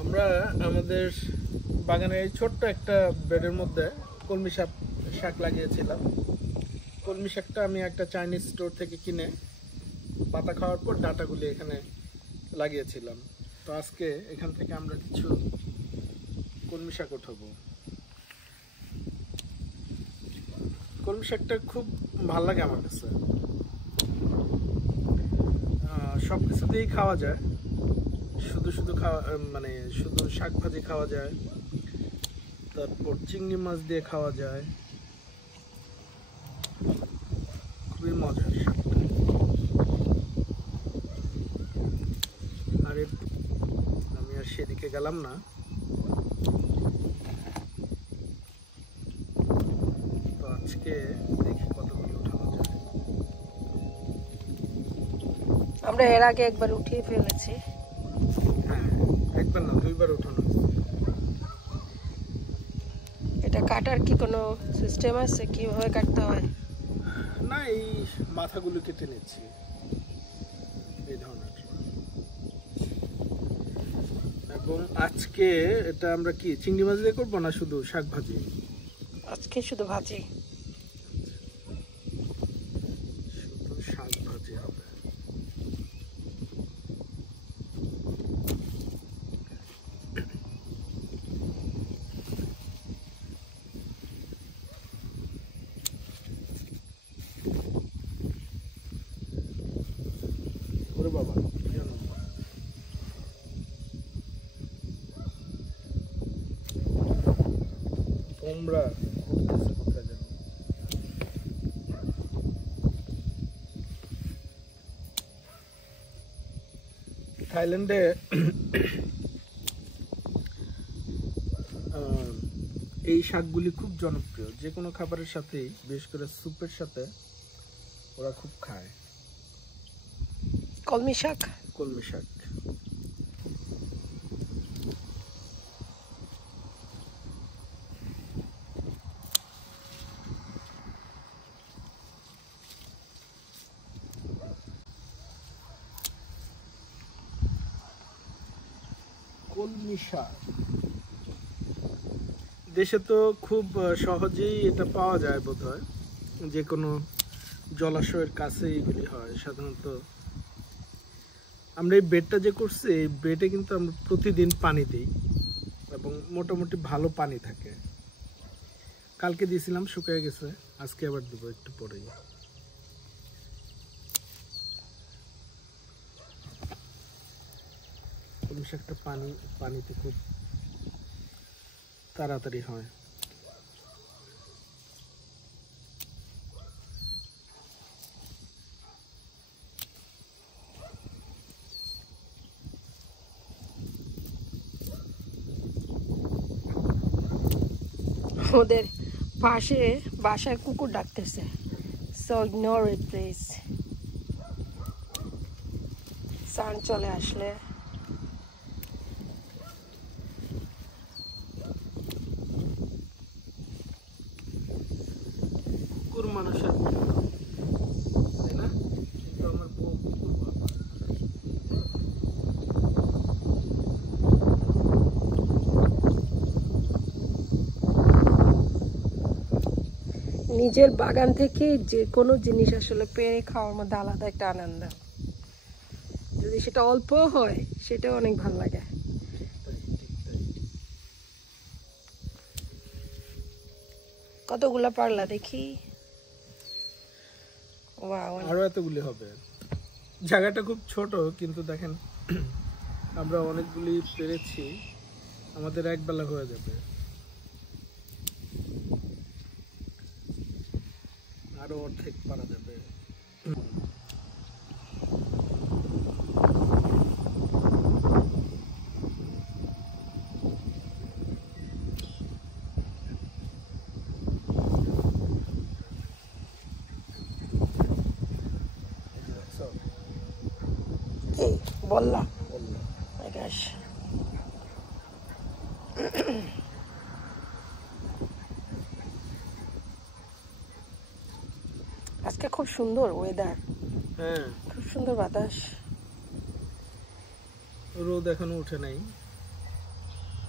আমরা আমাদের বাগানের ছোট্ট একটা বেডের মধ্যে কলমি শাক লাগিয়েছিলাম। কলমি শাকটা আমি একটা চাইনিজ স্টোর থেকে কিনে পাতা খাওয়ার পর ডাঁটাগুলি এখানে লাগিয়েছিলাম। তো আজকে এখান থেকে আমরা কিছু কলমি শাক উঠাবো। কলমি শাকটা খুব ভালো লাগে আমার কাছে, সব কিছুতেই খাওয়া যায়, শুধু খাওয়া মানে শুধু শাক ভাজি খাওয়া যায়, তারপর চিংড়ি মাছ দিয়ে খাওয়া যায়, খুবই মজার শাকটা। আরে আমি আর সেদিকে গেলাম না, তো আজকে দেখি কতগুলো উঠানো যায়। আমরা এর আগে একবার উঠিয়ে ফেলেছি। হ্যাঁ, একবার না দুইবার উঠানো। এটা কাটার কি কোনো সিস্টেম আছে, কিভাবে কাটতে হয়? না, এই মাথাগুলো কেটে নিচ্ছি এই ধরনের। এবং আজকে এটা আমরা কি চিংড়ি মাছ দিয়ে করবো না শুধু শাক ভাজি? আজকে শুধু ভাজি, শুধু শাক ভাজি হবে। ওরে বাবা, তোমরা কোথায় যাবে? থাইল্যান্ডে এই শাকগুলি খুব জনপ্রিয়, যে কোনো খাবারের সাথেই, বিশেষ করে স্যুপের সাথে ওরা খুব খায়। কলমি শাক। কলমি শাক কলমি শাক দেশে তো খুব সহজেই এটা পাওয়া যায় বোধহয়, যে কোনো জলাশয়ের কাছে এগুলি হয় সাধারণত। আমরা এই বেডটা যে করছি, এই বেডে কিন্তু আমরা প্রতিদিন পানি দিই এবং মোটামুটি ভালো পানি থাকে। কালকে দিয়েছিলাম, শুকিয়ে গেছে, আজকে আবার দেবো একটু পরেই। কলমি শাকটা পানিতে খুব তাড়াতাড়ি হয়। ওদের পাশে বাসায় কুকুর ডাকতেছে, সো ইগনোর ইট প্লিজ। সান চলে আসলে কুকুর মানুষের তাই না? কিন্তু আমার বউ কুকুর বাবা। নিজের বাগান থেকে যে কোনো জিনিস আসলে পেরে খাওয়ার মধ্যে আলাদা একটা আনন্দ। যদি সেটা অল্প হয় সেটাও অনেক ভালো লাগে। কতগুলো পারলা দেখি? ওয়াও, আরো এতগুলি হবে। জায়গাটা খুব ছোট, কিন্তু দেখেন আমরা অনেকগুলি পেরেছি, আমাদের এক বেলা হয়ে যাবে। আরো অর্ধেক পারা যাবে। বললা my gosh. আজকে খুব সুন্দর ওয়েদার, হ্যাঁ খুব সুন্দর বাতাস। রোদ এখনো উঠে নাই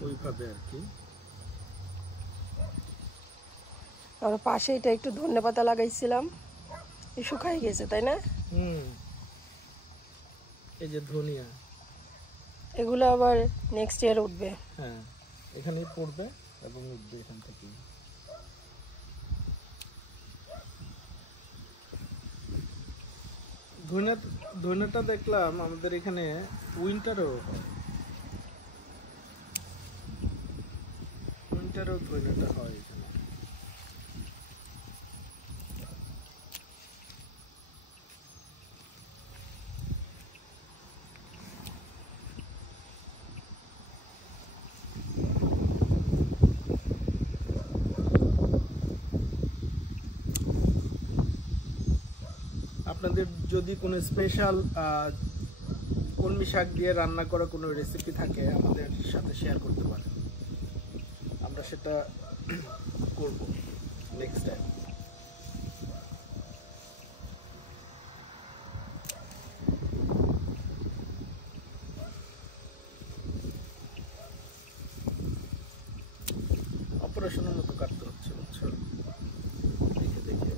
ওইভাবে আর কি। আর পাশে এটা একটু ধনেপাতা লাগাইছিলাম, শুকাই গেছে তাই না? এই যে ধনিয়া, এগুলো আবার নেক্সট ইয়ার উঠবে। হ্যাঁ এখানেই পড়বে এবং উঠবে এখান থেকে। ধনিয়াটা দেখলাম আমাদের এখানে উইন্টারেও হয়, উইন্টারেও ধনিয়াটা হয় এখানে। আপনাদের যদি কোনো স্পেশাল কলমি শাক দিয়ে রান্না করা কোনো রেসিপি থাকে আমাদের সাথে শেয়ার করতে পারেন, আমরা সেটা করব নেক্সট টাইম। অপারেশনের মতো কাটতে হচ্ছে, বুঝছো, দেখে দেখে।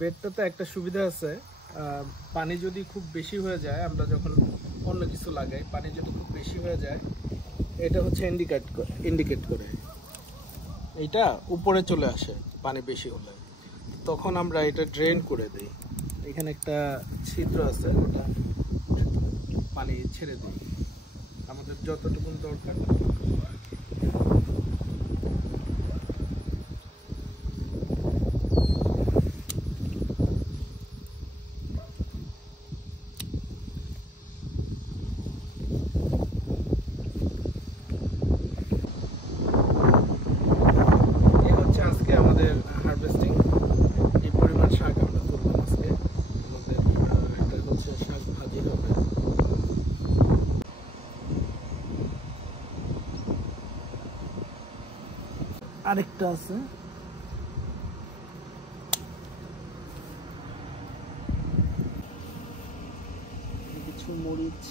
বেডটাতে একটা সুবিধা আছে, পানি যদি খুব বেশি হয়ে যায়, আমরা যখন অন্য কিছু লাগাই, পানি যদি খুব বেশি হয়ে যায় এটা হচ্ছে ইন্ডিকেট করে এইটা উপরে চলে আসে পানি বেশি হলে, তখন আমরা এটা ড্রেন করে দিই। এখানে একটা ছিদ্র আছে, ওটা পানি ছেড়ে দিই আমাদের যতটুকু দরকার। আরেকটা আছে, কিছু মরিচ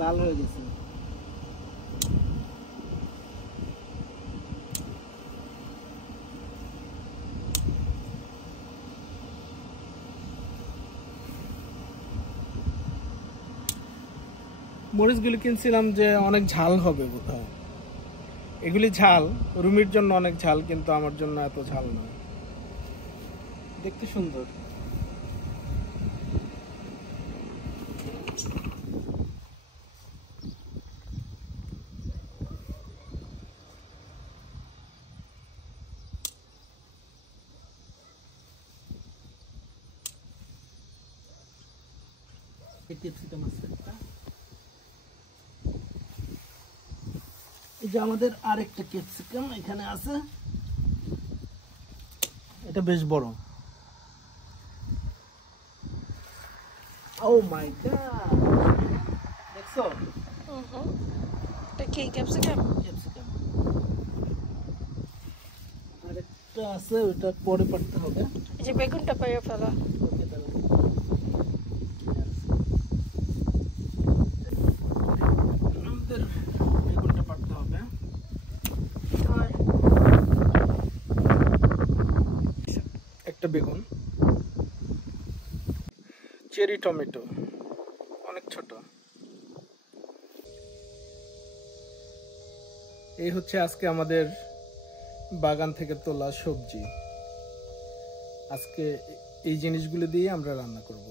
লাল হয়ে গেছে। মরিচগুলি কিনছিলাম যে অনেক ঝাল হবে বোধহয়, এগুলি ঝাল, রুমির জন্য অনেক ঝাল, কিন্তু আমার জন্য এত ঝাল নয়, দেখতে সুন্দর। এই যে আমাদের আরেকটা ক্যাপসিকাম এখানে আছে, এটা বেশ বড়। ও মাই গড, দেখছো? এটা কি ক্যাপসিকাম? ক্যাপসিকাম আরেকটা আছে, ওটা পরে পারতে হবে। এই যে বেগুনটা পাইয়া ফেলা। আমাদের বেগুনটা পারতে হবে। একটা বেগুন, চেরি টমেটো অনেক ছোট। এই হচ্ছে আজকে আমাদের বাগান থেকে তোলা সবজি। আজকে এই জিনিসগুলো দিয়ে আমরা রান্না করব।